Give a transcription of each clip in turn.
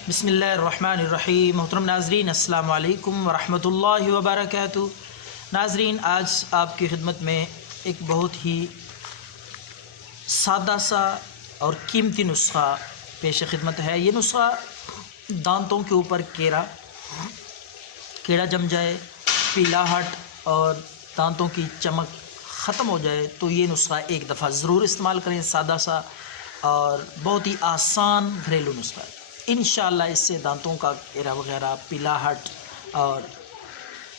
بسم اللہ الرحمن الرحیم۔ محترم ناظرین، السلام علیکم ورحمۃ اللہ وبرکاتہ۔ ناظرین، آج آپ کی خدمت میں ایک بہت ہی سادہ سا اور قیمتی نسخہ پیش خدمت ہے۔ یہ نسخہ دانتوں کے اوپر کیڑا جم جائے، پیلاہٹ اور دانتوں کی چمک ختم ہو جائے تو یہ نسخہ ایک دفعہ ضرور استعمال کریں۔ سادہ سا اور بہت ہی آسان گھریلو نسخہ ہے۔ انشاءاللہ اس سے دانتوں کا کیڑا وغیرہ، پیلاہٹ اور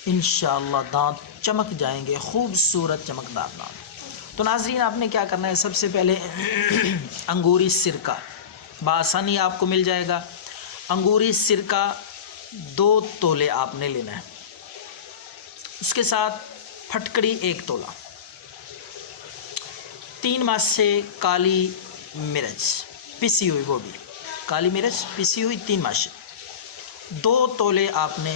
انشاءاللہ دانت چمک جائیں گے، خوبصورت چمکدار دانت۔ تو ناظرین، آپ نے کیا کرنا ہے، سب سے پہلے انگوری سرکہ بآسانی آپ کو مل جائے گا۔ انگوری سرکہ 2 تولے آپ نے لینا ہے، اس کے ساتھ پھٹکڑی 1 تولہ، 3 ماسے کالی مرچ پسی ہوئی، وہ بھی کالی مرچ پسی ہوئی 3 ماشے، 2 تولے آپ نے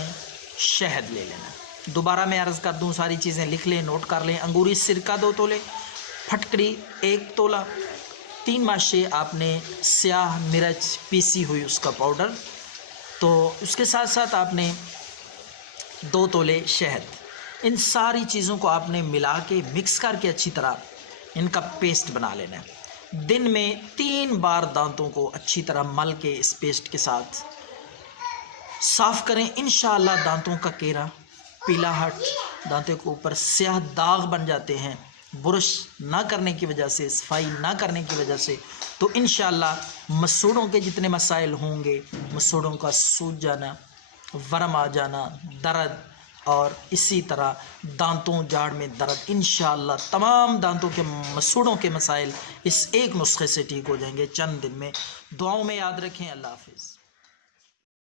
شہد لے لینا ہے۔ دوبارہ میں عرض کر دوں، ساری چیزیں لکھ لیں، نوٹ کر لیں۔ انگوری سرکہ 2 تولے، پھٹکڑی 1 تولہ، 3 ماشے آپ نے سیاہ مرچ پیسی ہوئی اس کا پاؤڈر، تو اس کے ساتھ ساتھ آپ نے 2 تولے شہد۔ ان ساری چیزوں کو آپ نے ملا کے مکس کر کے اچھی طرح ان کا پیسٹ بنا لینا ہے۔ دن میں 3 بار دانتوں کو اچھی طرح مل کے اس پیسٹ کے ساتھ صاف کریں۔ انشاءاللہ دانتوں کا کیڑا، پیلاہٹ، دانتوں کے اوپر سیاہ داغ بن جاتے ہیں برش نہ کرنے کی وجہ سے، صفائی نہ کرنے کی وجہ سے، تو انشاءاللہ مسوڑوں کے جتنے مسائل ہوں گے، مسوڑوں کا سوج جانا، ورم آ جانا، درد اور اسی طرح دانتوں جاڑ میں درد، انشاءاللہ تمام دانتوں کے مسوڑوں کے مسائل اس ایک نسخے سے ٹھیک ہو جائیں گے چند دن میں۔ دعاؤں میں یاد رکھیں۔ اللہ حافظ۔